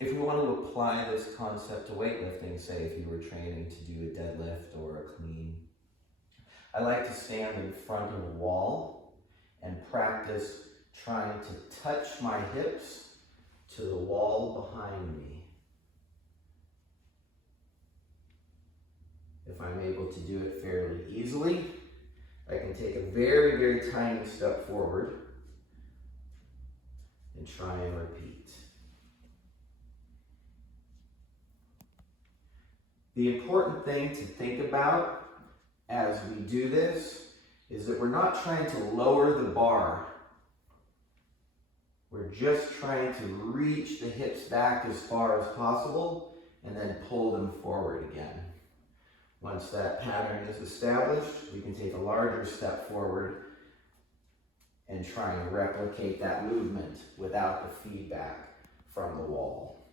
If we want to apply this concept to weightlifting, say if you were training to do a deadlift or a clean, I like to stand in front of a wall and practice trying to touch my hips to the wall behind me. If I'm able to do it fairly easily, I can take a very, very tiny step forward and try and repeat. The important thing to think about as we do this is that we're not trying to lower the bar. We're just trying to reach the hips back as far as possible and then pull them forward again. Once that pattern is established, we can take a larger step forward and try and replicate that movement without the feedback from the wall.